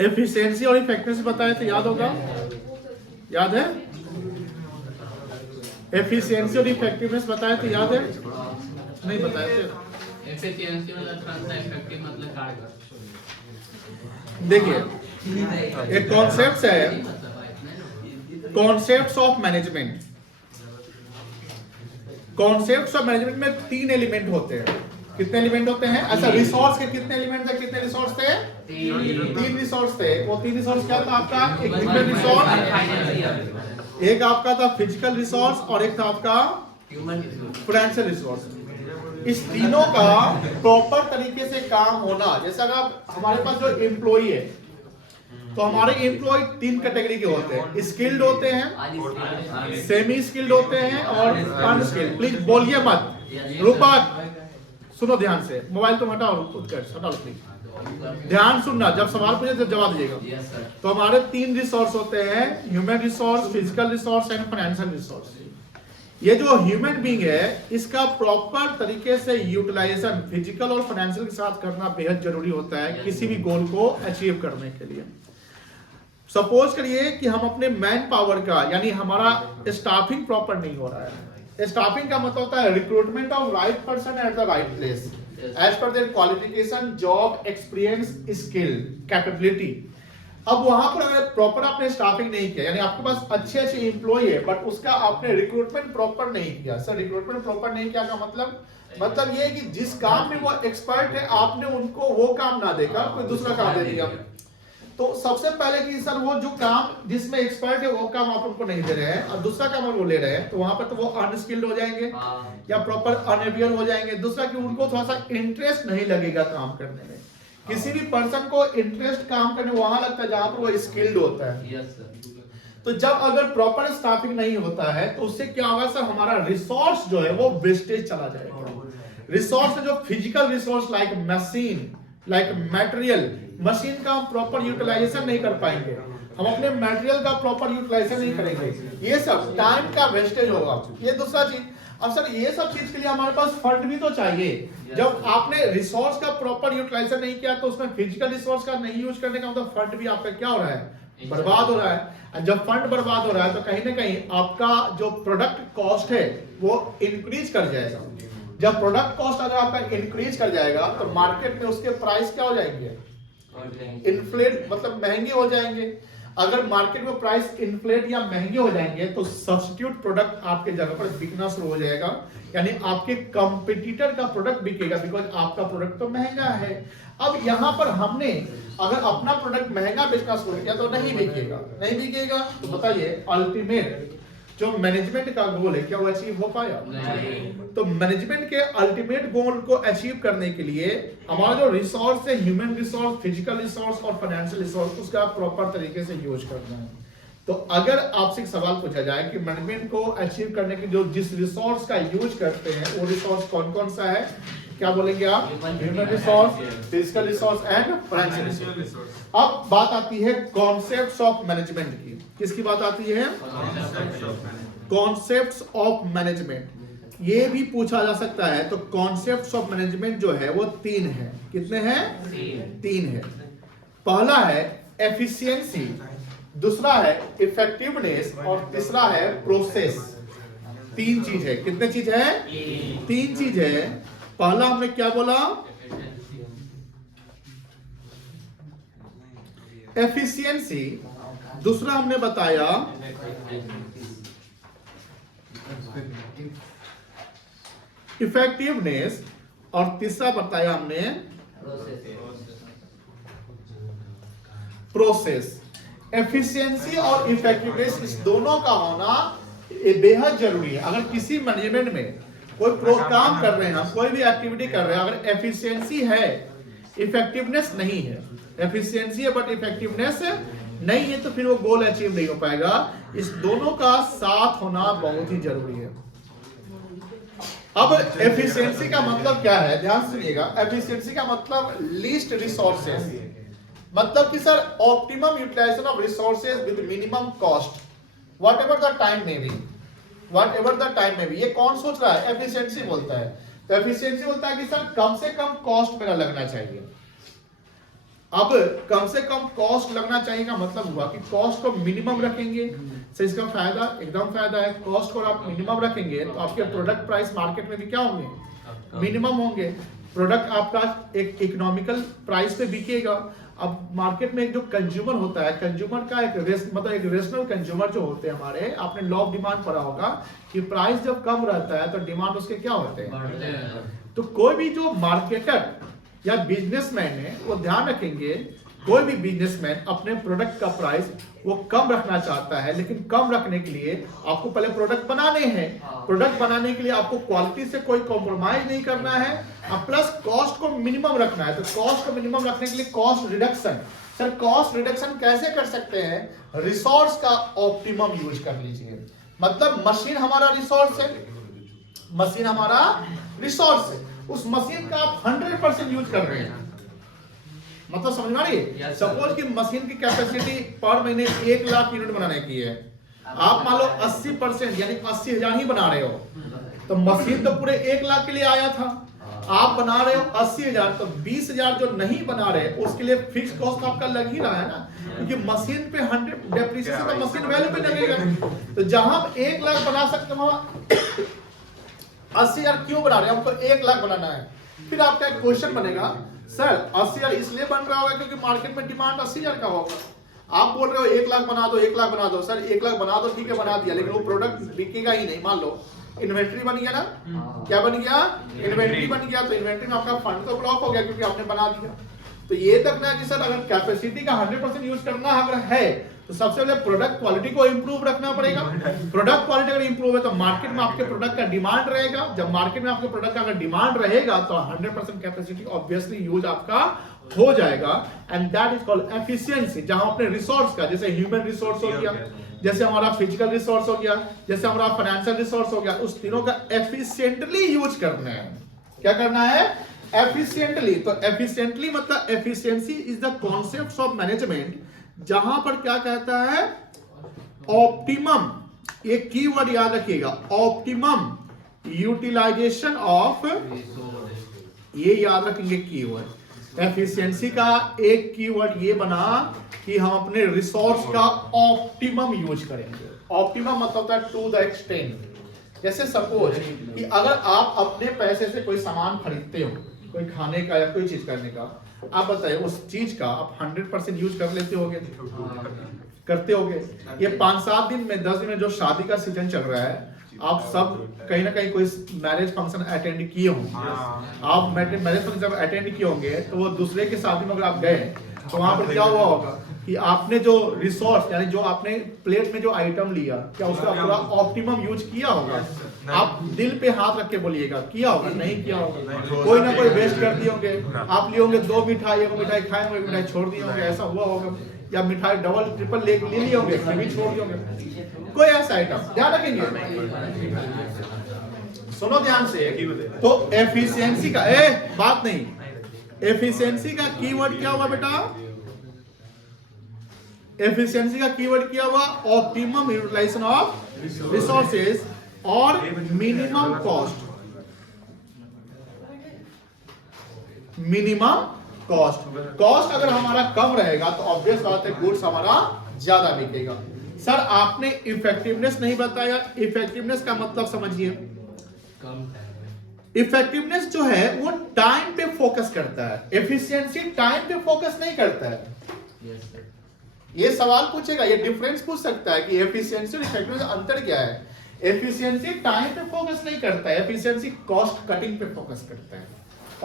Efficiency और effectiveness बताए थे, याद होगा, याद है? एफिशिएंसी और इफेक्टिवनेस बताए थे, याद है? नहीं बताए थे। एफिशिएंसी मतलब ट्रांसफर, इफेक्टिव मतलब कारगर। देखिए एक कॉन्सेप्ट है, concepts of management. Concepts of management में 3 एलिमेंट होते हैं। कितने एलिमेंट होते हैं? अच्छा, रिसोर्स के कितने एलिमेंट थे? कितने रिसोर्स थे? 3 रिसोर्स थे। वो 3 रिसोर्स क्या था आपका? एक ह्यूमन रिसोर्स, एक आपका था फिजिकल रिसोर्स और एक था आपका फाइनेंशियल रिसोर्स। इस तीनों का प्रॉपर तरीके से काम होना, जैसे अगर हमारे पास जो एम्प्लॉई है, तो हमारे एम्प्लॉय 3 कैटेगरी के होते हैं, स्किल्ड होते हैं, सेमी स्किल्ड होते हैं और अनस्किल्ड। प्लीज बोलिए मत, रूपक सुनो ध्यान से, मोबाइल तुम हटाओ, हटाओ प्लीज, ध्यान सुनना, जब सवाल पूछे तो जवाब दीजिएगा। तो हमारे 3 रिसोर्स होते हैं, human resource, physical resource and financial resource. ये जो ह्यूमन बीइंग है, इसका प्रॉपर तरीके से यूटिलाइजेशन फिजिकल और फाइनेंशियल के साथ करना बेहद जरूरी होता है किसी भी गोल को अचीव करने के लिए। सपोज करिए कि हम अपने मैन पावर का, यानी हमारा स्टाफिंग प्रॉपर नहीं हो रहा है। स्टाफिंग का मतलब होता है recruitment of right person at the right place as per their qualification, job experience, skill, capability. अब वहां पर अगर प्रॉपर आपने स्टाफिंग नहीं किया, यानी आपके पास अच्छे अच्छे एम्प्लॉय है बट उसका आपने रिक्रूटमेंट प्रॉपर नहीं किया। सर रिक्रूटमेंट प्रॉपर नहीं किया का मतलब ये है कि जिस काम में वो एक्सपर्ट है आपने उनको वो काम ना देकर कोई दूसरा काम दे दिया। तो सबसे पहले कि सर वो जो काम जिसमें एक्सपर्ट है वो काम आप उनको नहीं दे रहे हैं और दूसरा काम वो ले रहे हैं, तो वहां पर तो वो अनस्किल्ड हो जाएंगे या प्रॉपर अनअवेयर हो जाएंगे। दूसरा कि उनको थोड़ा सा इंटरेस्ट नहीं लगेगा काम करने में। किसी भी पर्सन को इंटरेस्ट काम करने वहां लगता है जहां पर वो स्किल्ड होता है। तो जब अगर प्रॉपर स्टाफिंग नहीं होता है तो उससे क्या होगा सर, हमारा रिसोर्स जो है वो वेस्टेज चला जाएगा। रिसोर्स जो physical resource like machine, like material, machine का हम प्रॉपर यूटिलाइजेशन नहीं कर पाएंगे, हम अपने मटेरियल का प्रॉपर यूटिलाइजेशन नहीं करेंगे, ये सब टाइम का वेस्टेज होगा। ये दूसरा चीज। अब सर ये सब चीज के लिए हमारे पास फंड भी तो चाहिए। जब आपने रिसोर्स का प्रॉपर यूटिलाइजेशन नहीं किया तो उसमें फिजिकल रिसोर्स का नहीं यूज करने का मतलब फंड भी आपका क्या हो रहा है? बर्बाद हो रहा है। जब फंड बर्बाद हो रहा है तो कहीं ना कहीं आपका जो प्रोडक्ट कॉस्ट है वो इंक्रीज कर जाएगा। जब प्रोडक्ट कॉस्ट अगर आपका इंक्रीज कर जाएगा तो मार्केट में उसके प्राइस क्या हो जाएंगे? इन्फ्लेट, मतलब महंगे हो जाएंगे। अगर मार्केट में प्राइस इन्फ्लेट या महंगे हो जाएंगे तो सब्स्टिट्यूट प्रोडक्ट आपके जगह पर बिकना शुरू हो जाएगा, यानी आपके कंपटीटर का प्रोडक्ट बिकेगा, बिकॉज आपका प्रोडक्ट तो महंगा है। अब यहाँ पर हमने अगर अपना प्रोडक्ट महंगा बेचना शुरू किया तो नहीं बिकेगा। नहीं बिकेगा तो बताइए अल्टीमेट जो मैनेजमेंट का गोल है क्या वो अचीव हो पाया? तो मैनेजमेंट के अल्टीमेट गोल को अचीव करने के लिए हमारा जो रिसोर्स है, ह्यूमन रिसोर्स, फिजिकल रिसोर्स और फाइनेंशियल रिसोर्स, उसका प्रॉपर तरीके से यूज करना है। तो अगर आपसे एक सवाल पूछा जाए कि मैनेजमेंट को अचीव करने के जो जिस रिसोर्स का यूज करते हैं वो रिसोर्स कौन कौन सा है, क्या बोलेंगे आप? Human resource, physical resource and financial resource. अब बात आती है कॉन्सेप्ट्स ऑफ मैनेजमेंट की। किसकी बात आती है? Concepts of management. ये भी पूछा जा सकता है। तो कॉन्सेप्ट्स ऑफ मैनेजमेंट जो है वो 3 है। कितने हैं? 3 है। पहला है एफिशिएंसी, दूसरा है इफेक्टिवनेस और तीसरा है प्रोसेस। 3 चीज है। कितने चीज है? 3 चीज है। पहला हमने क्या बोला? एफिशिएंसी, दूसरा हमने बताया इफेक्टिवनेस और तीसरा बताया हमने प्रोसेस। एफिशिएंसी और इफेक्टिवनेस इस दोनों का होना बेहद जरूरी है। अगर किसी मैनेजमेंट में कोई काम कर रहे हैं, हम कोई भी एक्टिविटी कर रहे हैं, अगर एफिशिएंसी है इफेक्टिवनेस नहीं है, एफिशिएंसी है बट इफेक्टिवनेस नहीं है, तो फिर वो गोल अचीव नहीं हो पाएगा। इस दोनों का साथ होना बहुत ही जरूरी है। अब एफिशिएंसी का मतलब क्या है? ध्यान सुनिएगा। एफिशिएंसी का मतलब लीस्ट रिसोर्सेज, मतलब कि sir optimum utilization of resources with minimum cost whatever the time may be, whatever the time may be. ये कौन सोच रहा है? एफिशिएंसी बोलता है। तो एफिशिएंसी बोलता है कि सर कम से कम कॉस्ट मेरा लगना चाहिए। अब कम से कम कॉस्ट लगना चाहिए का मतलब हुआ कि कॉस्ट को मिनिमम रखेंगे, तो इसका फायदा एकदम फायदा है। कॉस्ट को आप मिनिमम रखेंगे तो आपके प्रोडक्ट प्राइस मार्केट में भी क्या होंगे, मिनिमम होंगे। प्रोडक्ट आपका एक इकोनॉमिकल प्राइस पे बिकेगा। अब मार्केट में एक जो कंज्यूमर होता है, कंज्यूमर का एक एक रेशनल कंज्यूमर जो होते हैं हमारे, आपने लॉ ऑफ डिमांड पढ़ा होगा कि प्राइस जब कम रहता है तो डिमांड उसके क्या होते हैं। तो कोई भी जो मार्केटर या बिजनेसमैन है वो ध्यान रखेंगे, कोई भी बिजनेसमैन अपने प्रोडक्ट का प्राइस वो कम रखना चाहता है, लेकिन कम रखने के लिए आपको पहले प्रोडक्ट बनाने हैं। प्रोडक्ट बनाने के लिए आपको क्वालिटी से कोई कॉम्प्रोमाइज नहीं करना है, प्लस कॉस्ट को मिनिमम रखना है। तो कॉस्ट को मिनिमम रखने के लिए cost reduction. Sir cost reduction कैसे कर सकते हैं, रिसोर्स का ऑप्टिमम यूज कर लीजिए। मतलब मशीन हमारा रिसोर्स है, मशीन हमारा रिसोर्स है, उस मशीन का आप 100% यूज कर रहे हैं। मतलब समझ में आ रही है। सपोज कि मशीन की कैपेसिटी पर महीने 1 लाख यूनिट बनाने की है, आप मान लो 80% यानी 80,000 ही बना रहे हो, तो मशीन तो पूरे 1 लाख के लिए आया था, आप बना रहे हो 80,000, तो 20,000 जो नहीं बना रहे उसके लिए फिक्स कॉस्ट आपका लग ही रहा है ना, क्योंकि मशीन पे 100 डेप्रिसिएशन तो मशीन वैल्यू पे लगेगा। तो जहां हम 1 लाख बना सकते हैं 80,000 क्यों बना रहे हैं, हमको 1 लाख बनाना है। फिर आपका एक क्वेश्चन बनेगा, सर 80,000 इसलिए बन रहा होगा क्योंकि मार्केट में डिमांड 80,000 का होगा। आप बोल रहे हो 1 लाख बना दो, 1 लाख बना दो। सर 1 लाख बना दो, ठीक है बना दिया, लेकिन वो प्रोडक्ट बिकेगा ही नहीं। मान लो इन्वेंट्री बन गया ना, क्या बन गया, इन्वेंट्री बन गया, तो इन्वेंट्री में आपका फंड तो ब्लॉक हो गया क्योंकि आपने बना दिया। तो ये तक ना कि सर अगर कैपेसिटी का 100% यूज करना अगर है तो सबसे पहले प्रोडक्ट क्वालिटी को इंप्रूव रखना पड़ेगा। प्रोडक्ट क्वालिटी अगर इंप्रूव है तो मार्केट में आपके प्रोडक्ट का डिमांड रहेगा। जब मार्केट में आपके प्रोडक्ट का अगर डिमांड रहेगा तो 100% कैपेसिटी ऑब्वियसली यूज आपका हो जाएगा, and that is called efficiency. जहां अपने रिसोर्स का, जैसे ह्यूमन रिसोर्स हो गया, जैसे हमारा फिजिकल रिसोर्स हो गया, जैसे हमारा फाइनेंशियल रिसोर्स हो गया, उस तीनों का एफिशिएंटली यूज करना है। क्या करना है, एफिशिएंटली। तो एफिशिएंटली मतलब efficiency is the concept of management, जहां पर क्या कहता है, ऑप्टिमम, ये कीवर्ड याद रखिएगा, ऑप्टिमम यूटिलाइजेशन ऑफ, ये याद रखेंगे कीवर्ड। एफिशिएंसी का एक कीवर्ड ये बना कि हम अपने रिसोर्स का ऑप्टिमम यूज करेंगे। ऑप्टिमम मतलब होता है टू द एक्सटेंट। जैसे सपोज कि अगर आप अपने पैसे से कोई सामान खरीदते हो, कोई खाने का या कोई चीज करने का, आप बताइए उस चीज का आप 100% यूज कर लेते होगे, करते होगे। ये 5-7 दिन में 10 दिन में जो शादी का सीजन चल रहा है, आप सब कहीं ना कहीं कोई मैरिज फंक्शन अटेंड किए होंगे। आप मैरिज फंक्शन जब अटेंड किए होंगे तो वो दूसरे के शादी में अगर आप गए तो वहां पर क्या हुआ होगा कि आपने जो रिसोर्स यानी जो आपने प्लेट में जो आइटम लिया, क्या उसका पूरा ऑप्टिमम यूज किया होगा। आप दिल पे हाथ रख के बोलिएगा, किया होगा, नहीं किया होगा, कोई ना कोई वेस्ट कर दिए होंगे। आप लिए होंगे 2 मिठाई, एक मिठाई खाएंगे, एक मिठाई छोड़ दिए होंगे, ऐसा हुआ होगा। या मिठाई डबल ट्रिपल ले लिए होंगे, फिर भी छोड़ दिए होंगे, कोई ऐसा आइटम। ध्यान रखेंगे, सुनो ध्यान से। तो एफिशिएंसी का बात नहीं, एफिशिएंसी का कीवर्ड क्या हुआ बेटा, एफिशिएंसी का कीवर्ड क्या हुआ, ऑप्टिमम यूटिलाइजेशन ऑफ रिसोर्सेज और मिनिमम कॉस्ट। मिनिमम कॉस्ट अगर हमारा कम रहेगा तो ऑब्वियस बात है गुड्स हमारा ज्यादा बिकेगा। सर आपने इफेक्टिवनेस नहीं बताया। इफेक्टिवनेस का मतलब समझिए, इफेक्टिवनेस जो है वो टाइम पे फोकस करता है, एफिशिएंसी टाइम पे फोकस नहीं करता है। ये सवाल पूछेगा, ये डिफरेंस पूछ सकता है कि एफिशिएंसी और इफेक्टिवनेस अंतर क्या है। एफिशिएंसी टाइम पे फोकस नहीं करता है, एफिशिएंसी कॉस्ट कटिंग पे फोकस करता है,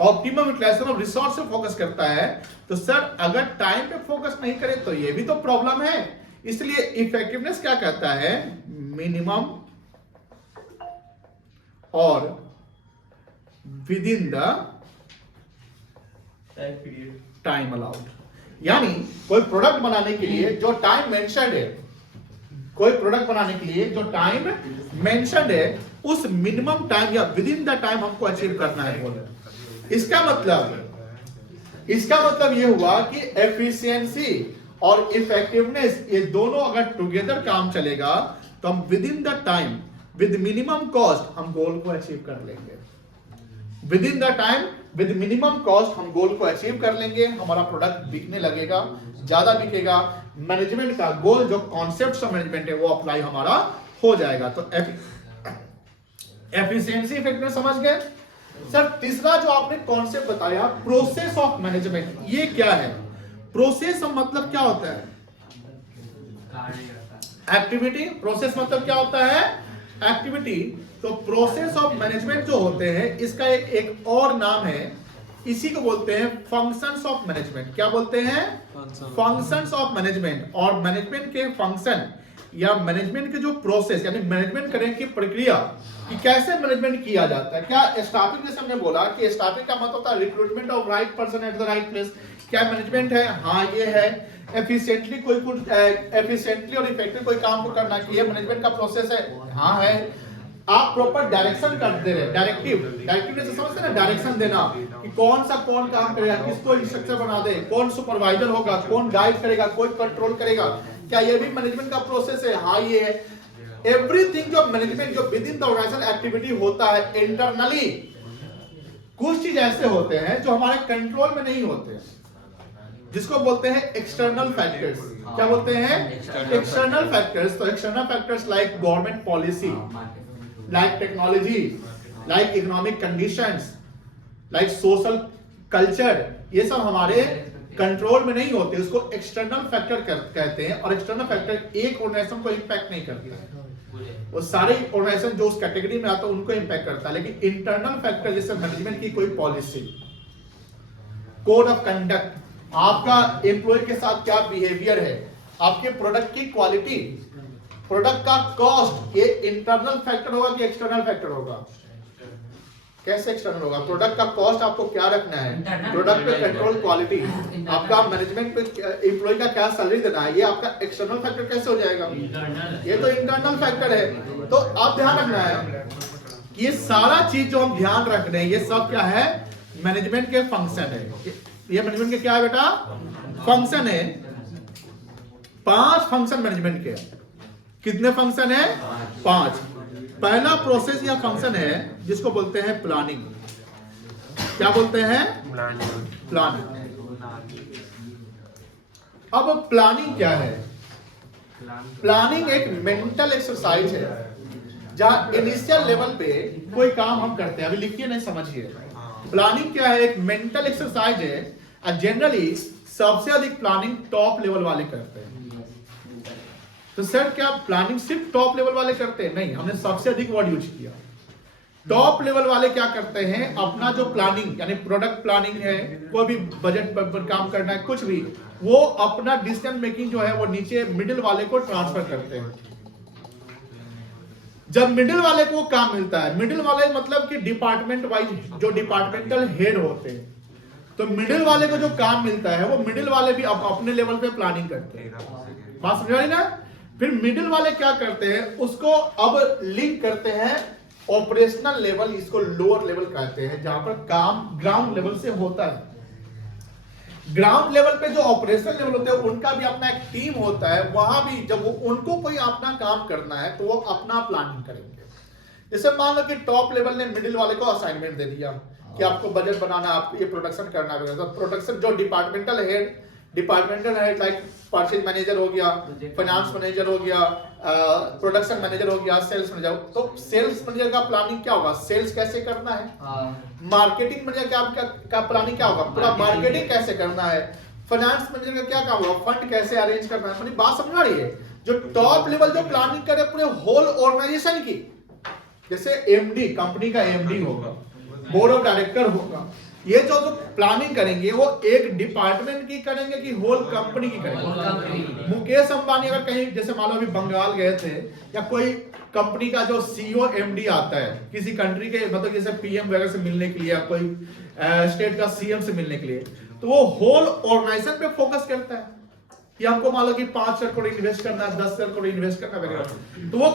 ऑप्टिमम यूटिलाइजेशन ऑफ रिसोर्स पे फोकस करता है। तो सर अगर टाइम पे फोकस नहीं करे तो ये भी तो प्रॉब्लम है। इसलिए इफेक्टिवनेस क्या कहता है, मिनिमम और with in the time allowed. यानी कोई प्रोडक्ट बनाने के लिए जो टाइम मेंशन्ड है, कोई प्रोडक्ट बनाने के लिए जो टाइम मेंशन्ड है, उस मिनिमम टाइम या विद इन द टाइम हमको अचीव करना है बोले। इसका मतलब ये हुआ कि एफिशिएंसी और इफेक्टिवनेस ये दोनों अगर टुगेदर काम चलेगा तो हम with in the time with minimum cost हम गोल को अचीव कर लेंगे। With in the time with minimum cost हम गोल को अचीव कर लेंगे, हमारा प्रोडक्ट बिकने लगेगा, ज्यादा बिकेगा, मैनेजमेंट का गोल जो कॉन्सेप्ट ऑफ मैनेजमेंट है वो अप्लाई हमारा हो जाएगा। तो एफिशिएंसी इफेक्ट में समझ गए। सर तीसरा जो आपने कॉन्सेप्ट बताया प्रोसेस ऑफ मैनेजमेंट, ये क्या है? प्रोसेस मतलब क्या होता है? एक्टिविटी। प्रोसेस मतलब क्या होता है? एक्टिविटी। तो प्रोसेस ऑफ मैनेजमेंट जो होते हैं इसका एक और नाम है, इसी को बोलते हैं फंक्शंस ऑफ मैनेजमेंट। क्या बोलते हैं? Functions of management. और मैनेजमेंट के फंक्शन या मैनेजमेंट के जो प्रोसेस यानी मैनेजमेंट करने की प्रक्रिया कि कैसे मैनेजमेंट किया जाता है। क्या स्टाफिंग, जैसे हमने बोला कि स्टाफिंग का मतलब होता है recruitment of right person at the right place. क्या मैनेजमेंट है? हाँ ये है। एफिशिएंटली एफिशिएंटली और इफेक्टिव कोई काम को करना कि ये मैनेजमेंट का प्रोसेस है। हाँ है। आप प्रॉपर डायरेक्शन कर दे रहे, डायरेक्टिव जैसे समझते हैं ना, डायरेक्शन देना कि कौन काम करेगा, किसको इंस्ट्रक्टर बना दे, कौन सुपरवाइजर होगा, कौन गाइड करेगा, कोई कंट्रोल करेगा। क्या ये भी मैनेजमेंट का प्रोसेस है? हाँ ये है। एवरीथिंग जो मैनेजमेंट जो within the organization activity होता है इंटरनली, कुछ चीज ऐसे होते हैं जो हमारे कंट्रोल में नहीं होते, जिसको बोलते हैं एक्सटर्नल फैक्टर्स। क्या बोलते हैं? External factors. तो external factors like government policy, like technology, like economic conditions, like social culture, ये सब हमारे कंट्रोल में नहीं होते, उसको एक्सटर्नल फैक्टर कहते हैं। और एक्सटर्नल फैक्टर एक ऑर्गेनाइजेशन को इंपैक्ट नहीं करता है, वो सारे ऑर्गेनाइजेशन जो उस कैटेगरी में आता है उनको इंपैक्ट करता है। लेकिन इंटरनल फैक्टर जैसे मैनेजमेंट की कोई पॉलिसी, कोड ऑफ कंडक्ट, आपका एम्प्लॉय के साथ क्या बिहेवियर है, आपके प्रोडक्ट की क्वालिटी, प्रोडक्ट का कॉस्ट, ये इंटरनल फैक्टर होगा कि एक्सटर्नल फैक्टर होगा? कैसे एक्सटर्नल होगा? प्रोडक्ट का कॉस्ट आपको क्या रखना है, प्रोडक्ट पे कंट्रोल, क्वालिटी, आपका मैनेजमेंट पे एम्प्लॉय का क्या सैलरी देना है, ये आपका एक्सटर्नल फैक्टर कैसे हो जाएगा? ये तो इंटरनल फैक्टर है। तो आप ध्यान रखना है कि ये सारा चीज जो हम ध्यान रख रहे हैं ये सब क्या है? मैनेजमेंट के फंक्शन है। ये मैनेजमेंट के क्या है बेटा? फंक्शन है। 5 फंक्शन मैनेजमेंट के। कितने फंक्शन है? 5। पहला प्रोसेस या फंक्शन है जिसको बोलते हैं प्लानिंग। क्या बोलते हैं? प्लानिंग। अब प्लानिंग क्या है? प्लानिंग एक मेंटल एक्सरसाइज है जहां इनिशियल लेवल पे कोई काम हम करते हैं। अभी लिखिए नहीं, समझिए। प्लानिंग क्या है? एक मेंटल एक्सरसाइज है। जनरली सबसे अधिक प्लानिंग टॉप लेवल वाले करते हैं। तो सर क्या प्लानिंग सिर्फ टॉप लेवल वाले करते हैं? नहीं, हमने सबसे अधिक वर्ड यूज किया। टॉप लेवल वाले क्या करते हैं? अपना जो प्लानिंग यानी प्रोडक्ट प्लानिंग है, कोई भी बजट पर काम करना है, कुछ भी, वो अपना डिसीजन मेकिंग जो है वो नीचे मिडिल वाले को ट्रांसफर करते हैं। जब मिडिल वाले को काम मिलता है, मिडिल वाले मतलब कि डिपार्टमेंट वाइज जो डिपार्टमेंटल हेड होते हैं, तो मिडिल वाले को जो काम मिलता है वो मिडिल वाले भी अपने लेवल पे प्लानिंग करते हैं। बात समझ रही ना? फिर मिडिल वाले क्या करते हैं? उसको अब लिंक करते हैं ऑपरेशनल लेवल, इसको लोअर लेवल कहते हैं, जहां पर काम ग्राउंड लेवल से होता है। ग्राउंड लेवल पे जो ऑपरेशनल लेवल होते हैं उनका भी अपना एक टीम होता है। वहां भी जब उनको कोई अपना काम करना है तो वो अपना प्लानिंग करेंगे। जैसे मान लो कि टॉप लेवल ने मिडिल वाले को असाइनमेंट दे दिया कि आपको बजट बनाना, आपको ये प्रोडक्शन करना है। तो प्रोडक्शन जो departmental head like purchase manager हो गया, फाइनेंस मैनेजर हो गया, प्रोडक्शन मैनेजर हो गया, सेल्स मैनेजर। तो सेल्स मैनेजर का प्लानिंग क्या होगा? सेल्स कैसे करना है। मार्केटिंग मैनेजर का प्लानिंग क्या होगा? पूरा मार्केटिंग कैसे करना है। फाइनेंस मैनेजर का क्या काम होगा? फंड कैसे अरेंज करना है। अपनी बात समझ रही है? जो टॉप लेवल जो प्लानिंग करे पूरे होल ऑर्गेनाइजेशन की, जैसे एमडी, कंपनी का एमडी होगा, बोर्ड ऑफ डायरेक्टर होगा, ये जो प्लानिंग करेंगे वो एक डिपार्टमेंट की करेंगे कि होल कंपनी की करेंगे। मुकेश अंबानी अगर कहीं जैसे मान लो अभी बंगाल गए थे, या कोई कंपनी का जो सीईओ एमडी आता है किसी कंट्री के, मतलब जैसे पीएम वगैरह से मिलने के लिए, कोई स्टेट का सीएम से मिलने के लिए, तो वो होल ऑर्गेनाइजेशन पे फोकस करता है कि हमको मान लो कि 5 करोड़ इन्वेस्ट करना है, 10 करोड़ इन्वेस्ट करना वगैरह। तो वो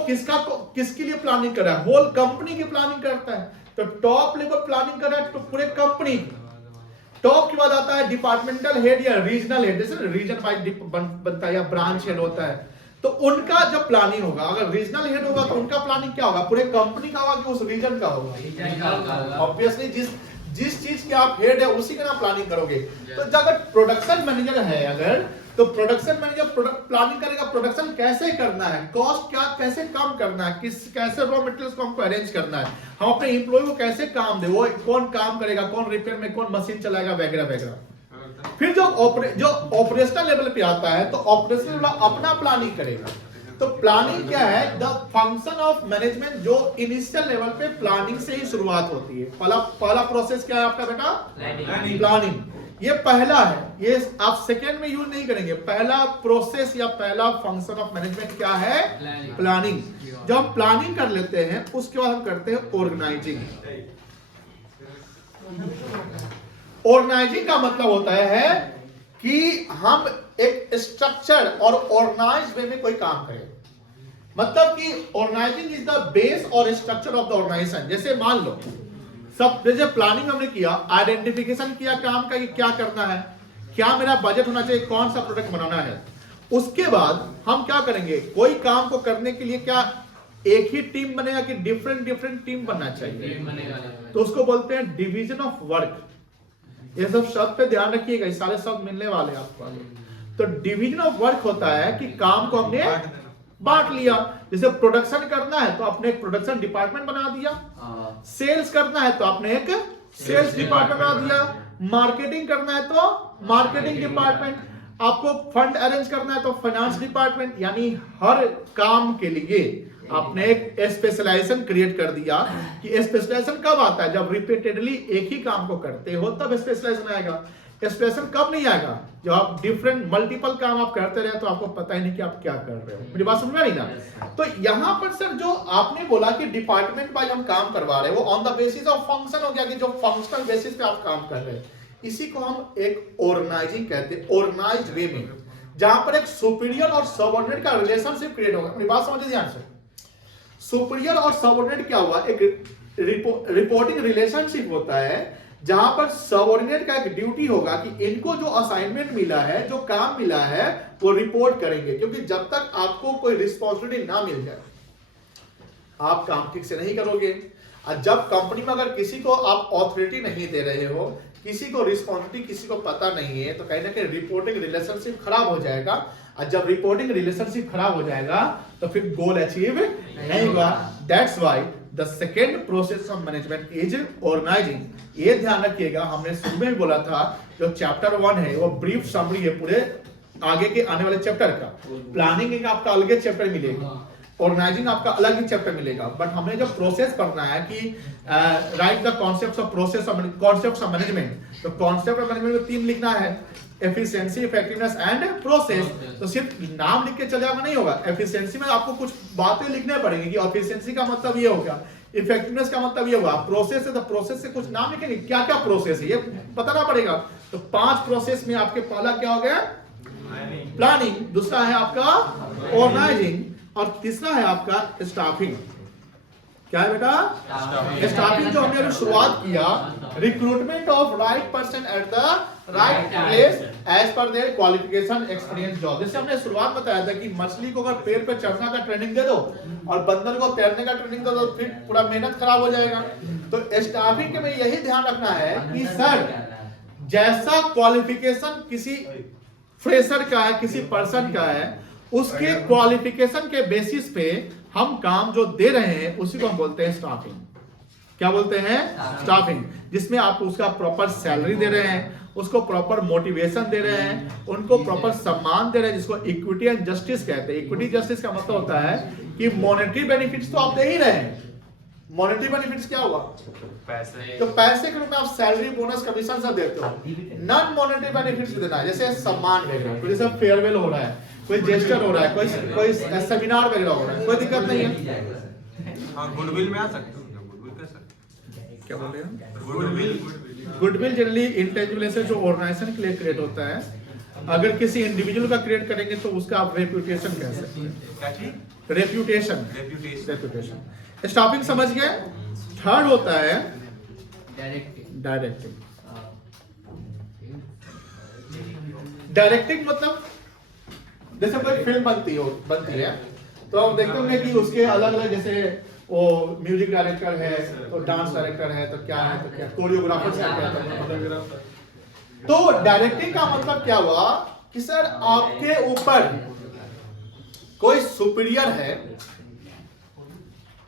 किसके लिए प्लानिंग कर रहा है? होल कंपनी की प्लानिंग करता है। तो टॉप लेवल प्लानिंग कर रहा है तो पूरे कंपनी। टॉप के बाद आता है डिपार्टमेंटल हेड या रीजनल हेड, जैसे रीजन वाइज बनता है या ब्रांच हेड होता है, तो उनका जब प्लानिंग होगा, अगर रीजनल हेड होगा तो उनका प्लानिंग क्या होगा? पूरे कंपनी का होगा कि उस रीजन का होगा? ऑब्वियसली जिस चीज के आप हेड है उसी का आप प्लानिंग करोगे। तो अगर प्रोडक्शन मैनेजर है अगर, तो प्रोडक्शन मैनेजर प्रोडक्ट प्लानिंग करेगा, प्रोडक्शन कैसे करना है, कॉस्ट क्या कैसे कम करना है, कैसे रॉ मटेरियल्स को हमको अरेंज करना है, हम अपने एम्प्लॉय को कैसे काम दे, वो कौन काम करेगा, कौन रिपेयर में कौन मशीन चलाएगा वगैरह वगैरह। फिर जो ऑपरेशनल लेवल पे आता है तो ऑपरेशनल अपना प्लानिंग करेगा। तो प्लानिंग क्या है, द फंक्शन ऑफ मैनेजमेंट जो इनिशियल लेवल पे प्लानिंग से ही शुरुआत होती है। पहला प्रोसेस क्या है आपका बेटा, प्लानिंग। ये पहला है, ये आप सेकेंड में यूज नहीं करेंगे। पहला प्रोसेस या पहला फंक्शन ऑफ मैनेजमेंट क्या है, प्लानिंग। जब हम प्लानिंग कर लेते हैं उसके बाद हम करते हैं ऑर्गेनाइजिंग। ऑर्गेनाइजिंग का मतलब होता है कि हम एक स्ट्रक्चर और ऑर्गेनाइज्ड वे में कोई काम करें। मतलब कि ऑर्गेनाइजिंग इज द बेस और स्ट्रक्चर ऑफ द ऑर्गेनाइजेशन। जैसे मान लो सब, जैसे प्लानिंग हमने किया, आइडेंटिफिकेशन किया काम का कि क्या करना है, क्या मेरा बजट होना चाहिए, कौन सा प्रोडक्ट बनाना है। उसके बाद हम क्या करेंगे, कोई काम को करने के लिए क्या एक ही टीम बनेगा कि डिफरेंट टीम बनना चाहिए, तो उसको बोलते हैं डिवीजन ऑफ वर्क। ये सब शब्द पे ध्यान रखिएगा, सारे शब्द मिलने वाले हैं आपको आगे। तो डिवीजन ऑफ वर्क होता है कि काम को हमने बांट लिया। जैसे प्रोडक्शन करना है तो आपने एक प्रोडक्शन डिपार्टमेंट बना दिया, सेल्स करना है तो आपने एक सेल्स डिपार्टमेंट बना दिया, मार्केटिंग करना है तो मार्केटिंग डिपार्टमेंट, आपको फंड अरेंज करना है तो फाइनेंस डिपार्टमेंट। यानी हर काम के लिए आपने एक स्पेशलाइजेशन क्रिएट कर दिया। कि स्पेशलाइजेशन कब आता है, जब रिपीटेडली एक ही काम को करते हो तब स्पेशलाइजेशन आएगा। स्पेशलाइजेशन कब नहीं आएगा, जब आप डिफरेंट मल्टीपल काम आप करते रहे तो आपको पता ही नहीं कि आप क्या कर रहे हो। मेरी बात समझ में आई ना। तो यहाँ पर सर जो आपने बोला कि डिपार्टमेंट वाइज हम काम करवा रहे हैं, वो on the basis of function हो गया कि जो फंक्शनल बेसिस पे आप काम कर रहे हैं। इसी को हम एक ऑर्गेनाइजिंग कहते हैं, ऑर्गेनाइज्ड वे में, जहां पर एक सुपीरियर और सबऑर्डिनेट का रिलेशनशिप क्रिएट होगा। मेरी बात समझिए ध्यान से। सुपीरियर और सबऑर्डिनेट क्या हुआ, एक रिपोर्टिंग रिलेशनशिप होता है जहां पर सबऑर्डिनेट का एक ड्यूटी होगा कि इनको जो असाइनमेंट मिला है, जो काम मिला है, वो रिपोर्ट करेंगे। क्योंकि जब तक आपको कोई रिस्पॉन्सिबिलिटी ना मिल जाए आप काम ठीक से नहीं करोगे। और जब कंपनी में अगर किसी को आप ऑथोरिटी नहीं दे रहे हो, किसी को रिस्पॉन्सिबिलिटी किसी को पता नहीं है, तो कहीं ना कहीं रिपोर्टिंग रिलेशनशिप खराब हो जाएगा। और जब रिपोर्टिंग रिलेशनशिप खराब हो जाएगा तो फिर गोल अचीव नहीं होगा। That's why the second process of management is organizing. ये ध्यान रखिएगा, हमने शुरू में बोला था जो चैप्टर 1 है वो ब्रीफ समरी है पूरे आगे के आने वाले चैप्टर का। प्लानिंग का आपका अलग चैप्टर मिलेगा, ऑर्गेनाइजिंग आपका अलग ही चैप्टर मिलेगा। बट हमने जब प्रोसेस पढ़ना है कि right the concepts of process of concepts of management, तो कॉन्सेप्ट ऑफ मैनेजमेंट में 3 लिखना है, एफिशिएंसी, इफेक्टिवनेस एंड प्रोसेस। तो सिर्फ नाम लिख के चले जाओगे नहीं होगा। एफिशिएंसी में आपको कुछ बातें लिखने पड़ेंगी कि एफिशिएंसी का मतलब ये हो गया, इफेक्टिवनेस का मतलब ये हुआ, प्रोसेस है तो प्रोसेस से कुछ नाम लिखेंगे, क्या क्या प्रोसेस है ये बताना पड़ेगा। तो 5 प्रोसेस में आपके पहला क्या हो गया, प्लानिंग, दूसरा है आपका ऑर्गेनाइजिंग, और तीसरा है आपका स्टाफिंग। क्या है बेटा, स्टाफिंग जो हमने अभी शुरुआत किया, recruitment of right person at the right place as per their qualification experience job. जैसे हमने शुरुआत बताया था कि मछली को अगर पेड़ पे चढ़ना का ट्रेनिंग दे दो और बंदर को तैरने का ट्रेनिंग दे दो, फिर पूरा मेहनत खराब हो जाएगा। तो स्टाफिंग के में यही ध्यान रखना है कि सर जैसा क्वालिफिकेशन किसी फ्रेशर का है, किसी पर्सन का है, उसके क्वालिफिकेशन के बेसिस पे हम काम जो दे रहे हैं उसी को हम बोलते हैं स्टाफिंग। क्या बोलते हैं, स्टाफिंग। जिसमें आप उसका प्रॉपर सैलरी दे रहे हैं, उसको प्रॉपर मोटिवेशन दे रहे हैं, उनको प्रॉपर सम्मान दे रहे हैं, जिसको इक्विटी एंड जस्टिस कहते हैं। इक्विटी जस्टिस का मतलब होता है कि मॉनेटरी बेनिफिट्स तो आप दे ही रहे हैं। मॉनेटरी बेनिफिट्स क्या हुआ, पैसे। तो पैसे के रूप में आप सैलरी, बोनस, कमीशन सब देते हो। नॉन मॉनेटरी बेनिफिट्स देना है, जैसे सम्मान वगैरह, जैसे फेयरवेल हो रहा है, कोई जेस्टर हो रहा है, कोई सेमिनार वगैरह हो रहा है, कोई दिक्कत नहीं है। हाँ, गुडविल में आ सकते हो। गुडविल कर सकते हैं। क्या बोल रहे हैं, goodwill. Goodwill generally intangible asset जो ऑर्गेनाइजेशन के लिए क्रिएट होता है। अगर किसी इंडिविजुअल का क्रिएट करेंगे तो उसका आप रेप्यूटेशन कह सकते हैं। क्या चीज, रेप्यूटेशन। रेप्यूटेशन। स्टाफिंग समझ गए। थर्ड होता है डायरेक्टिंग। डायरेक्टिंग मतलब जैसे कोई फिल्म बनती है तो हम देखते होंगे कि उसके अलग अलग, जैसे वो म्यूजिक डायरेक्टर है तो डांस डायरेक्टर है तो क्या है, तो क्या कोरियोग्राफर है, क्या तो डायरेक्टिंग का मतलब क्या हुआ कि सर आपके ऊपर कोई सुपीरियर है,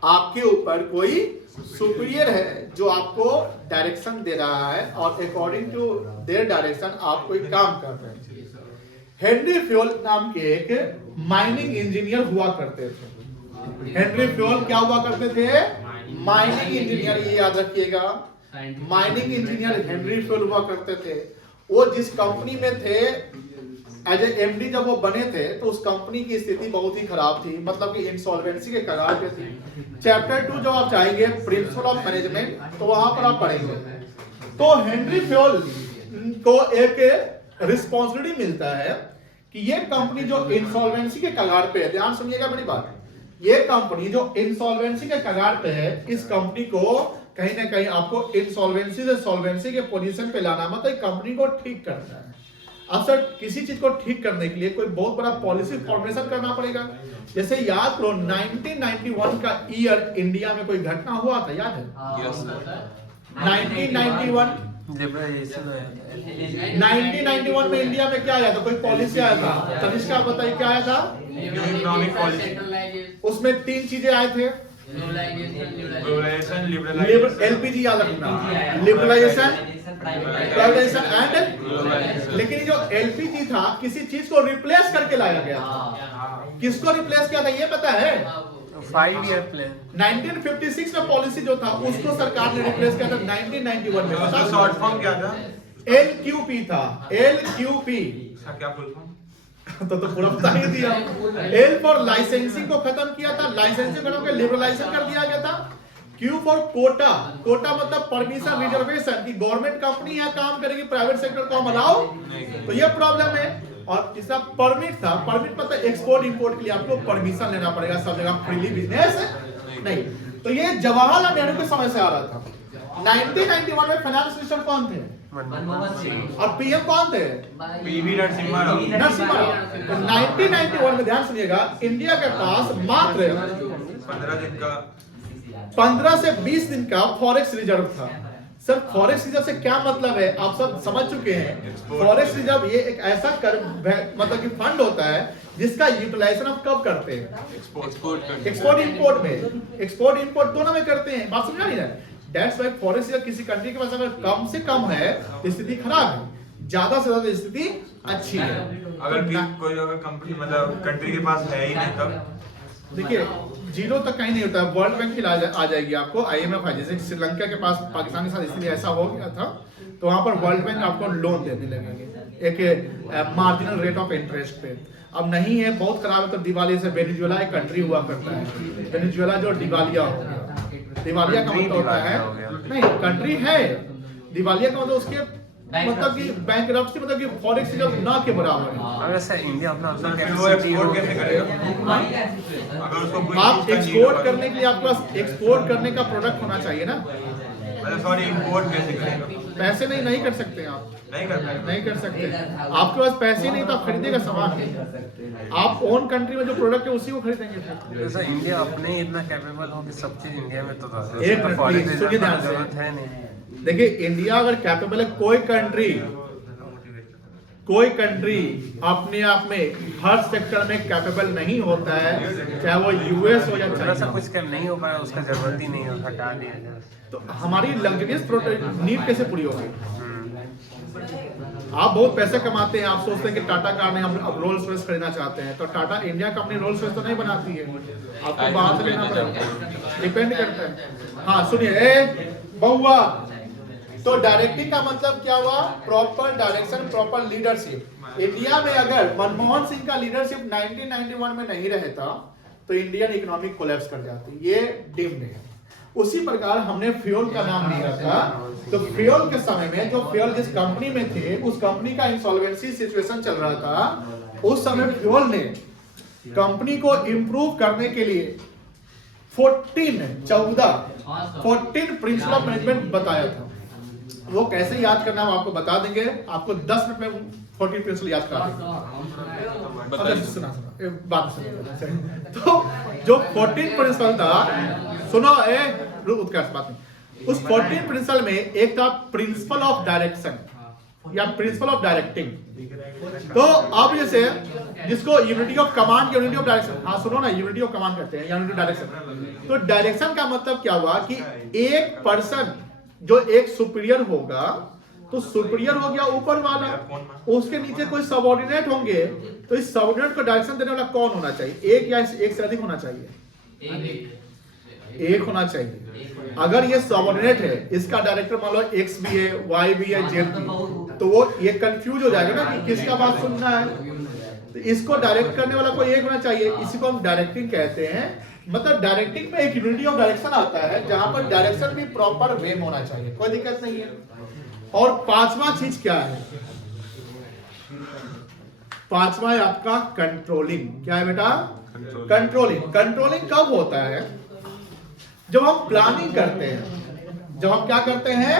आपके ऊपर कोई सुपीरियर है जो आपको डायरेक्शन दे रहा है और अकॉर्डिंग टू देयर डायरेक्शन आप कोई काम कर रहे हैं। हेनरी फ्योल नाम के एक माइनिंग इंजीनियर हुआ करते थे। हेनरी फ्योल क्या हुआ करते थे? माइनिंग इंजीनियर, ये याद रखिएगा, माइनिंग इंजीनियर हेनरी फ्योल हुआ करते थे। वो जिस कंपनी में थे एज ए एमडी, जब वो बने थे तो उस कंपनी की स्थिति बहुत ही खराब थी, मतलब कि इंसॉल्वेंसी के कगार पे थी। चैप्टर 2 जो आप चाहेंगे प्रिंसिपल ऑफ मैनेजमेंट, तो वहां पर आप पढ़ेंगे। तो हेनरी फ्योल को एक रिस्पॉन्सिबिलिटी मिलता है कि ये कंपनी जो इंसॉल्वेंसी के कगार पे है, ध्यान सुनिएगा मेरी बात, ये कंपनी जो इंसॉल्वेंसी के कगार पे है, इस कंपनी को कहीं ना कहीं आपको इंसॉल्वेंसी से सॉल्वेंसी के पोजीशन पे लाना, मतलब कंपनी को ठीक करना है। अब सर किसी चीज को ठीक करने के लिए कोई बहुत बड़ा पॉलिसी फॉर्मुलेशन करना पड़ेगा। जैसे याद करो 1991 का ईयर इंडिया में कोई घटना हुआ था, याद है? यस 1991 1991 में इंडिया में क्या आया था? कोई पॉलिसी आया था। तनिष्का बताइए क्या आया था? Economic policy. उसमें 3 चीजें आए थे। ग्लोबलाइजेशन, एलपीजी याद रखना, लिबरलाइजेशन, प्राइवेटाइजेशन एंड। लेकिन जो एलपीजी था किसी चीज को रिप्लेस करके लाया गया था। किसको रिप्लेस किया था ये पता है? 5 ईयर प्लान 1956 में पॉलिसी जो था उसको सरकार ने रिप्लेस किया था 1991 में। उसका शॉर्ट फॉर्म क्या था? एलक्यूपी था, एलक्यूपी। इसका क्या फुल फॉर्म? तो पूरा बता ही दिया। एल फॉर लाइसेंसिंग को खत्म किया था, लाइसेंसिंग खत्म करके लिबरलाइजेशन कर दिया गया था। क्यू फॉर कोटा, कोटा मतलब परमिशन रिजर्वेशन, की गवर्नमेंट कंपनी यहाँ काम करेगी, प्राइवेट सेक्टर को हम अलाउ, तो ये प्रॉब्लम है। और तीसरा परमिट था, परमिट मतलब एक्सपोर्ट इंपोर्ट के लिए आपको परमिशन लेना पड़ेगा, सब जगह फ्रीली बिजनेस नहीं। तो ये जवाहरलाल नेहरू के समय से आ रहा था। 1991 में फाइनेंस मिनिस्टर कौन थे? और पीएम कौन थे? पीवी नरसिम्हा राव। नरसिम्हा राव। तो 1991 में ध्यान सुनिएगा, इंडिया के पास मात्र 15 से 20 दिन का फॉरेक्स रिजर्व था। सर फॉरेक्स रिजर्व से क्या मतलब है आप सब समझ चुके हैं। फॉरेक्स रिजर्व ये एक ऐसा मतलब कि फंड होता है जिसका यूटिलाइजेशन आप कब करते हैं? एक्सपोर्ट इंपोर्ट में, एक्सपोर्ट इंपोर्ट दोनों में करते हैं। बात समझ नहीं है? दैट्स व्हाई फॉरेक्स रिजर्व किसी कंट्री के पास अगर कम से कम है स्थिति खराब है, ज्यादा से ज्यादा स्थिति अच्छी है। कोई अगर कंपनी मतलब कंट्री के पास है ही नहीं तब देखिए जीरो तक कहीं नहीं होता है। वर्ल्ड बैंक की आ जाएगी आपको, आईएमएफ है, जैसे श्रीलंका के पास पाकिस्तान के साथ इसलिए ऐसा हो गया था, तो वहां पर वर्ल्ड बैंक आपको लोन देने लगेंगे एक मार्जिनल रेट ऑफ इंटरेस्ट पे। अब नहीं है, बहुत खराब है, तो दिवालिया से वेनेजुएला एक कंट्री हुआ करता है, वेनेजुएला जो दिवालिया हो गया। दिवालिया का मतलब होता है नहीं, कंट्री है, दिवालिया का मतलब उसके मतलब कि बैंकरप्सी मतलब कि फॉरेक्स रिजर्व ना के बराबर है। अगर सर इंडिया अपना वो एक्सपोर्ट कैसे करेगा? अगर उसको कोई आप एक्सपोर्ट करने के लिए आपके पास एक्सपोर्ट करने का प्रोडक्ट होना चाहिए ना। सॉरी इंपोर्ट कैसे करेगा? पैसे नहीं कर सकते आप, नहीं कर पाएगा। नहीं कर सकते। आपके पास पैसे नहीं तो आप खरीदेगा सामान, आप ओन कंट्री में जो प्रोडक्ट है उसी को खरीदेंगे। सर इंडिया अपने ही इतना कैपेबल हो कि सब चीज इंडिया में तो एक मिनट सुनिए ध्यान से। जरूरत है नहीं। देखिए इंडिया अगर कैपेबल है, कोई कंट्री अपने आप में हर सेक्टर में कैपेबल नहीं होता है, चाहे वो यूएस हो या थोड़ा सा चाइना। कुछ कर नहीं हो पाया उसका जरूरत ही नहीं है, हटा दिया जाए। तो हमारी लग्जरियस नीड कैसे पूरी होगी? आप बहुत पैसे कमाते हैं, आप सोचते हैं कि टाटा कार ने हम अब रोल्स रॉयस खरीदना चाहते हैं, तो Tata India company Rolls Royce तो नहीं बनाती है, आपको बाहर से लेना पड़ेगा, डिपेंड करता है। हाँ सुनिए बहुआ, तो डायरेक्टिंग का मतलब क्या हुआ? Proper direction, proper leadership. India में अगर मनमोहन सिंह का लीडरशिप 1991 में नहीं रहता तो इंडियन इकोनॉमी कोलैप्स कर जाती, ये डिम्ड है। उसी प्रकार हमने फ्यूल का नाम नहीं रखा, तो फ्यूल के समय में जो फ्यूल जिस कंपनी में थे उस कंपनी का इंसॉल्वेंसी सिचुएशन चल रहा था, उस समय फ्यूल ने कंपनी को इंप्रूव करने के लिए 14 प्रिंसिपल ऑफ मैनेजमेंट बताया था। वो कैसे याद करना हम आपको बता देंगे। आपको 10 मिनट में 14 प्रिंसिपल याद करा देंगे। अच्छा, सुना एक बात सुनो। तो जो 14 प्रिंसिपल था, सुनो उत्कर्ष बात नहीं, उस 14 प्रिंसिपल में एक था प्रिंसिपल ऑफ डायरेक्शन या प्रिंसिपल ऑफ डायरेक्टिंग। तो अब जैसे जिसको unity of command, unity of direction, हाँ सुनो ना, यूनिटी ऑफ कमांड कहते हैं, यूनिटी ऑफ डायरेक्शन। तो डायरेक्शन का मतलब क्या हुआ कि एक पर्सन जो एक सुपीरियर होगा, तो सुपीरियर हो गया ऊपर वाला, उसके नीचे कोई सबऑर्डिनेट होंगे, तो इस सबऑर्डिनेट को डायरेक्शन देने वाला कौन होना चाहिए? एक या एक से अधिक होना चाहिए? एक होना चाहिए। अगर ये सबऑर्डिनेट है, इसका डायरेक्टर मान लो एक्स भी है, वाई भी है, जेड भी, तो वो ये कंफ्यूज हो जाएगा ना कि किसका बात सुनना है। तो इसको डायरेक्ट करने वाला कोई एक होना चाहिए, इसी को हम डायरेक्टिंग कहते हैं। मतलब डायरेक्टिंग में एक यूनिटी ऑफ डायरेक्शन आता है, जहां पर डायरेक्शन भी प्रॉपर वे में होना चाहिए, कोई दिक्कत नहीं है। और पांचवा चीज क्या है? पांचवा है आपका कंट्रोलिंग। क्या है बेटा? कंट्रोलिंग। कंट्रोलिंग कब होता है? जब हम प्लानिंग करते हैं। जब हम क्या करते हैं?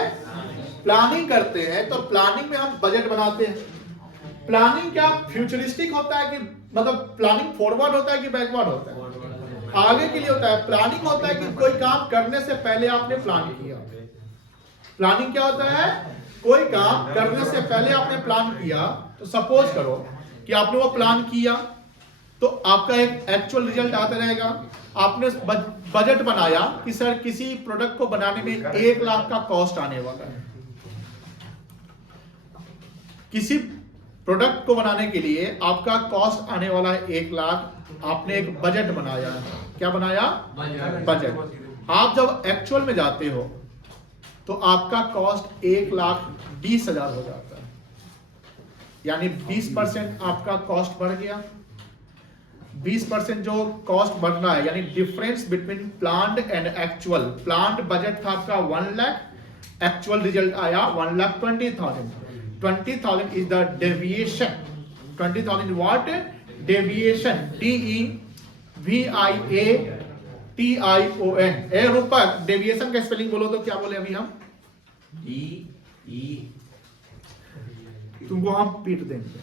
प्लानिंग करते हैं। तो प्लानिंग में हम बजट बनाते हैं। प्लानिंग क्या फ्यूचरिस्टिक होता है कि मतलब प्लानिंग फॉरवर्ड होता है कि बैकवर्ड होता है? आगे के लिए होता है। प्लानिंग होता है कि कोई काम करने से पहले आपने प्लान किया। प्लानिंग क्या होता है? कोई काम करने से पहले आपने प्लान किया। तो सपोज करो कि आपने वो प्लान किया, तो आपका एक एक्चुअल रिजल्ट आता रहेगा। आपने बजट बनाया कि सर किसी प्रोडक्ट को बनाने में 1 लाख का कॉस्ट आने वाला है। किसी प्रोडक्ट को बनाने के लिए आपका कॉस्ट आने वाला है 1 लाख। आपने एक बजट बनाया। क्या बनाया? बजट। आप जब एक्चुअल में जाते हो तो आपका कॉस्ट 1,20,000 हो जाता है, यानी 20% आपका कॉस्ट बढ़ गया। 20% जो कॉस्ट बढ़ रहा है, यानी difference between planned and actual. Planned budget था आपका 1 लाख, एक्चुअल रिजल्ट आया 1,20,000। 20,000 is the deviation. 20,000 what? Deviation. DEVIATION। ए रूपक, डेविएशन का स्पेलिंग बोलो तो क्या बोले अभी हम? तुमको हम पीट देंगे।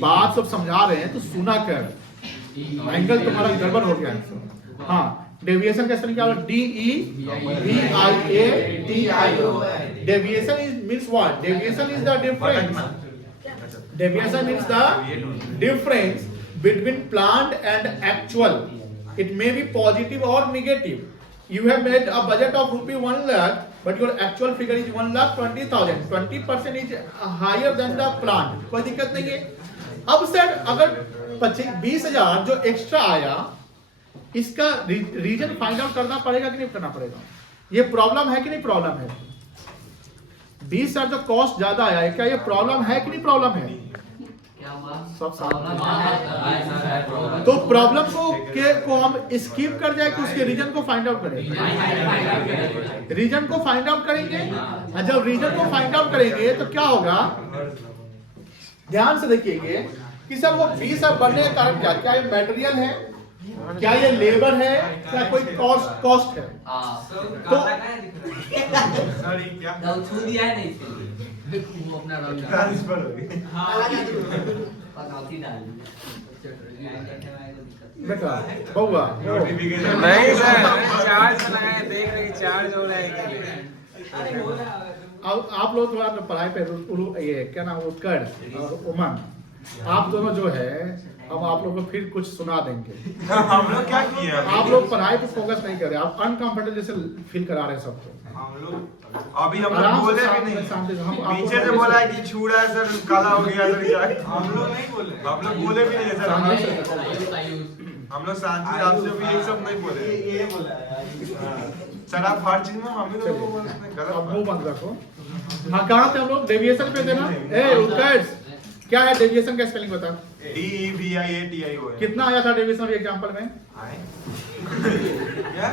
बात सब समझा रहे हैं तो सुना कर, एंगल तुम्हारा गड़बड़ हो गया है। हाँ, डेविएशन का स्पेलिंग क्या होगा? DEVIATION। Deviation is means what? Deviation is the difference. Deviation is the difference between planned and actual. It may be positive or negative. You have made a budget of ₹1 lakh, but your actual figure is 1,20,000. 20% is higher than the planned. कोई दिक्कत नहीं है। अब sir अगर 20,000 जो extra आया, इसका reason find out करना पड़ेगा कि नहीं करना पड़ेगा? ये प्रॉब्लम है कि नहीं प्रॉब्लम है? 20,000 जो कॉस्ट ज्यादा आया है, क्या ये प्रॉब्लम है कि नहीं प्रॉब्लम है? सब तो प्रॉब्लम को हम स्किप कर जाए कि उसके रीजन को फाइंड आउट करेंगे? रीजन को फाइंड आउट करेंगे। जब रीजन को फाइंड आउट करेंगे तो क्या होगा? ध्यान से देखिएगा कि सर वो 20,000 बढ़ने का कारण क्या? क्या ये मटेरियल है? क्या ये लेबर है? क्या कोई कॉस्ट है? तो सॉरी क्या छू दिया है नहीं इसके लिए वो अपना ट्रांसफर हो गई। पनौती डाल बेटा होगा नोटिफिकेशन नहीं सर, चार्ज लगाए, देख रहे चार्ज हो रहा है कि अब आप लोग थोड़ा अपने पढ़ाई पे ये क्या नाम उत्कर्ष और उमंग, आप दोनों जो है अब आप लोग को फिर कुछ सुना देंगे। हम लोग क्या किए? आप लोग पढ़ाई पे फोकस नहीं कर रहे, आप अनकंफर्टेबल जैसे फील करा रहे हैं सबको। हम लोग अभी हम आराम लोग से बोले शांति भी से, नहीं। शांति से, हम आपको पीछे से बोला है कि छू रहा है सर, काला हो गया सर, क्या हम लोग नहीं बोले। हम लोग बोले भी नहीं सर। शांति से हम लोग शांति आपसे भी एक सब नहीं बोले। ये बोला है सर, आप हर चीज में हम लोग को बोलते हैं अब गलत मुंह बंद रखो। हाँ, कहाँ थे हम लोग? डेविएशन पे थे ना? ए उत्कर्ष, क्या है डेविएशन का स्पेलिंग बता? DEVIATION। कितना आया था डेविएशन अभी एग्जांपल में? क्या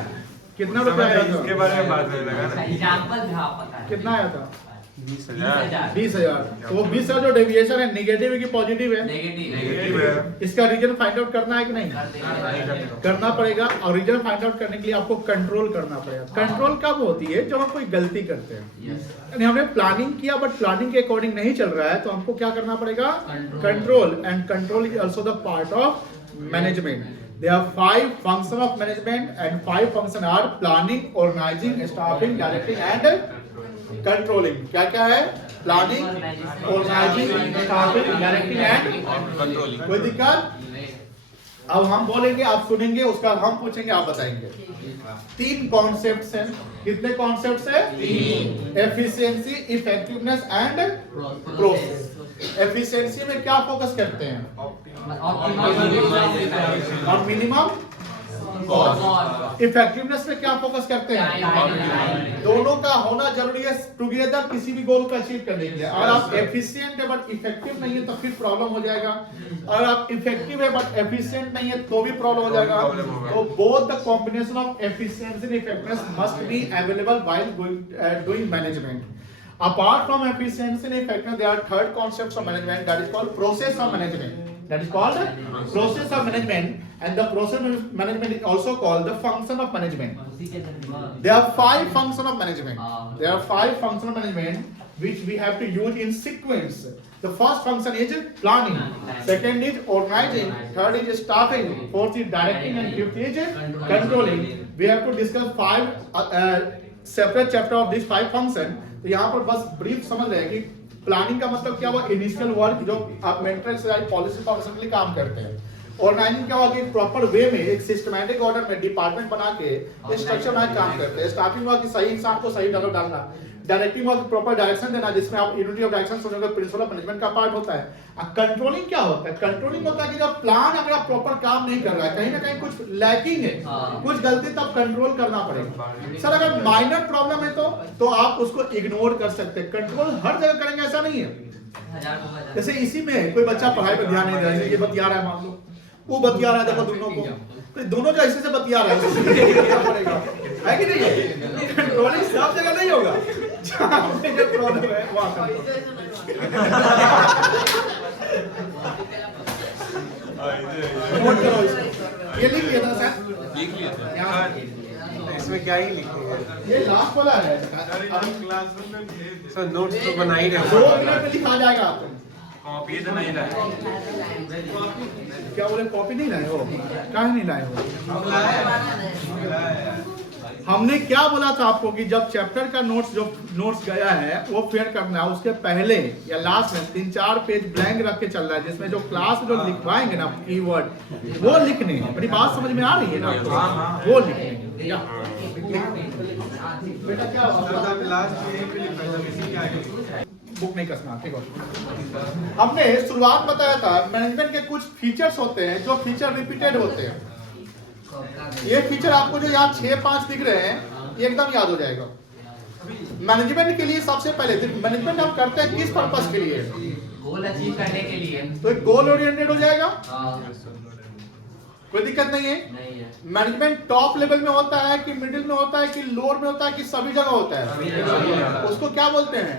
कितना रुपया आया इसके था? बारे में बात नहीं लगा ना। एग्जांपल था पता है कितना आया था? 20,000 20,000। तो वो 20,000 जो डेविएशन है नेगेटिव है कि पॉजिटिव है? नेगेटिव है। इसका रीजन फाइंड आउट करना है कि नहीं? करना पड़ेगा। और रीजन फाइंड आउट करने के लिए आपको कंट्रोल करना पड़ेगा। कंट्रोल कब होती है? जब हम कोई गलती करते हैं। यानी हमने प्लानिंग किया बट प्लानिंग के अकॉर्डिंग नहीं चल रहा है, तो हमको क्या करना पड़ेगा? Control. And control is also the part of management. There are 5 functions of management and 5 functions are planning, organizing, staffing, directing and controlling. क्या क्या है? Planning, organizing, staffing, directing and controlling. कोई दिक्कत? अब हम बोलेंगे, आप सुनेंगे, उसका हम पूछेंगे, आप बताएंगे। 3 कॉन्सेप्ट्स हैं। कितने कॉन्सेप्ट्स हैं? 3। Efficiency, effectiveness and process. Efficiency में क्या फोकस करते हैं? और मिनिमम कॉस्ट। इफेक्टिवनेस में क्या फोकस करते हैं? दोनों का होना जरूरी है टुगेदर किसी भी गोल को अचीव करने के लिए। अगर आप एफिशिएंट है बट इफेक्टिव नहीं है तो फिर प्रॉब्लम हो जाएगा। अगर आप इफेक्टिव है बट एफिशिएंट नहीं है तो भी प्रॉब्लम हो जाएगा। तो both the combination of efficiency and effectiveness must be available while doing management. Apart from efficiency and effectiveness, there are third concepts of management that is called process of management. That is called process of management, and the process of management is also called the function of management. There are 5 functions of management. There are 5 functions of management which we have to use in sequence. The first function is planning, second is organizing, third is staffing, fourth is directing, and fifth is controlling. We have to discuss 5 separate chapter of these 5 functions. तो यहाँ पर बस brief समझ रहे हैं कि planning का मतलब क्या हुआ? इनिशियल वर्क जो आप मेंटल एक्सरसाइज पॉलिसी फॉर्मेशन के लिए काम करते हैं। ऑर्गेनाइजिंग क्या हुआ कि प्रॉपर वे में एक सिस्टमैटिक ऑर्डर में डिपार्टमेंट बना के स्ट्रक्चर में काम करते हैं। स्टार्टिंग हुआ कि सही इंसान को सही जगह डालना। डायरेक्टिंग हुआ कि प्रॉपर डायरेक्शन देना, जिसमें आप यूनिटी ऑफ डायरेक्शन सुनोगे, प्रिंसिपल ऑफ मैनेजमेंट का पार्ट होता है। कंट्रोलिंग क्या होता है? कंट्रोलिंग होता है कि जब प्लान अगर आप प्रॉपर काम नहीं कर रहा है, कहीं ना कहीं कुछ लैकिंग है, कुछ गलती, तब कंट्रोल करना पड़ेगा। सर अगर माइनर प्रॉब्लम है तो आप उसको इग्नोर कर सकते हैं। कंट्रोल हर जगह करेंगे ऐसा नहीं है। जैसे इसी में कोई बच्चा पढ़ाई पर ध्यान नहीं दे रहा है, ये बतिया रहा है, मान लो वो बतिया रहा है, देखो दोनों को, तो दोनों जो ऐसे से बतिया रहा है, है कि नहीं? कंट्रोलिंग सब जगह नहीं होगा। जहाँ पे जो प्रॉब्लम है वहाँ नोट करो इसको। ये लिख लिया था सर? लिख लिया था। इसमें क्या ही लिखेंगे? ये लास्ट वाला है। क्लासरूम में सर नोट्स तो बना ही रहे 2 मिनट में लिखा जाएगा आपको। कॉपी तो नहीं लाए। क्या बोले? कॉपी नहीं लाए हो? काहे नहीं लाए हो? हमने क्या बोला था आपको कि जब चैप्टर का नोट्स गया है वो फेयर करना है। उसके पहले या लास्ट में 3-4 पेज ब्लैंक रख के चल रहा है, जिसमें जो क्लास जो लिखवाएंगे ना कीवर्ड वो लिखने हैं। मेरी बात समझ में आ रही है ना आपको? वो लिखने हैं। बेटा क्या बुक नहीं कसना, ठीक है। हमने शुरुआत बताया था मैनेजमेंट के कुछ फीचर्स होते हैं जो फीचर रिपीटेड होते हैं। ये फीचर आपको जो यहाँ 6-5 दिख रहे हैं ये एकदम याद हो जाएगा। मैनेजमेंट के लिए सबसे पहले मैनेजमेंट हम करते हैं किस पर्पस के लिए? गोल अचीव करने के लिए। तो एक गोल ओरिएंटेड हो जाएगा, कोई दिक्कत नहीं है। मैनेजमेंट टॉप लेवल में होता है कि मिडिल में होता है कि लोअर में होता है कि सभी जगह होता है? उसको क्या बोलते हैं?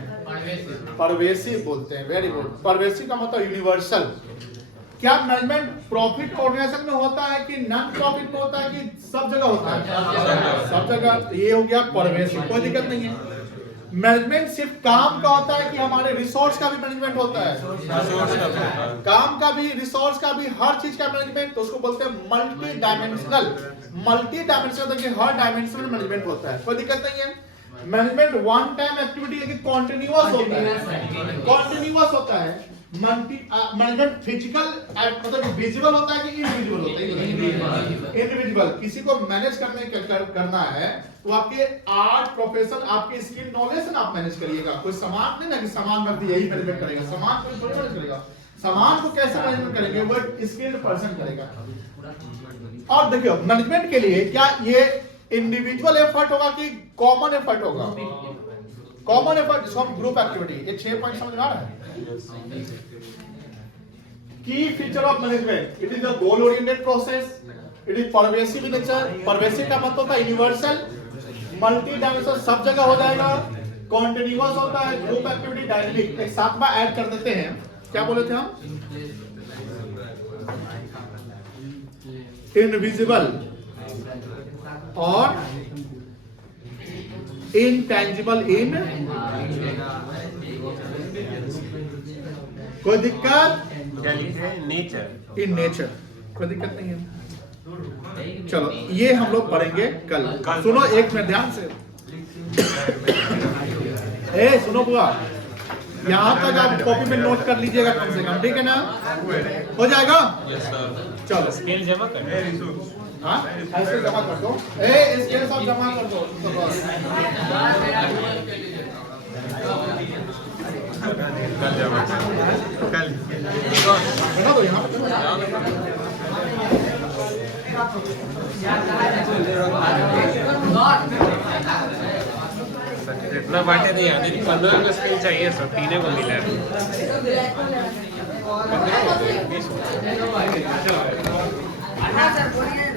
परवेसिव बोलते हैं। Very good. परवेसिव का मतलब यूनिवर्सल। क्या मैनेजमेंट प्रॉफिट ऑर्गेनाइजेशन में होता है कि नॉन प्रॉफिट में होता है कि सब जगह होता है? सब जगह। ये हो गया परवेसिव, कोई दिक्कत नहीं है। मैनेजमेंट सिर्फ काम का होता है कि हमारे रिसोर्स का भी मैनेजमेंट होता है? काम का भी, रिसोर्स का भी, हर चीज का मैनेजमेंट। तो उसको बोलते हैं मल्टी डायमेंशनल। मल्टी डायमेंशनल तो कि हर डायमेंशनल मैनेजमेंट होता है, कोई दिक्कत नहीं है। मैनेजमेंट वन टाइम एक्टिविटी है कि कॉन्टिन्यूअस होता है? कॉन्टिन्यूअस होता है। मैनेजमेंट फिजिकल मतलब विजिबल होता है कि इनविजिबल होता है? इनविजिबल। किसी को मैनेज करना है तो आपके आर्ट, प्रोफेशन, आपके स्किल, नॉलेज आप मैनेज करिएगा। कोई सामान नहीं ना कि सामान रख दिया यही मैनेजमेंट करेगा। सामान कोई थोड़ी मैनेज करेगा। सामान को कैसे मैनेजमेंट करेंगे वो स्किल्ड पर्सन करेगा। और देखियो मैनेजमेंट के लिए क्या ये इंडिविजुअल एफर्ट होगा कि कॉमन एफर्ट होगा? कॉमन एफर्ट, जिसको हम ग्रुप एक्टिविटी। ये 6 पॉइंट समझ आ रहा है? की feature of management, it is a goal oriented process, it is pervasive in nature. Pervasive का मतलब होता है यूनिवर्सल, मल्टी डायमेंशनल, सब जगह हो जाएगा, कॉन्टिन्यूअस होता है, ग्रुप एक्टिविटी डायनेमिक। एक सातवां ऐड कर देते हैं, क्या बोले थे हम? इनविजिबल और इनटेंजिबल इन, कोई दिक्कत? नेचर। इन नेचर, कोई दिक्कत नहीं है। चलो ये हम लोग पढ़ेंगे कल। सुनो एक मिनट ध्यान से, ए सुनो बुआ, यहाँ तक आप कॉपी में नोट कर लीजिएगा कम से कम, ठीक है ना? हो जाएगा? चलो स्केल जमा कर। हाँ ऐसे जमा कर दो, ए इसके सब जमा कर दो। कल जमा कल बता दो यहाँ पे। जितना बांटे थे याद नहीं, 15 को स्केल चाहिए, सब तीनों को मिला है।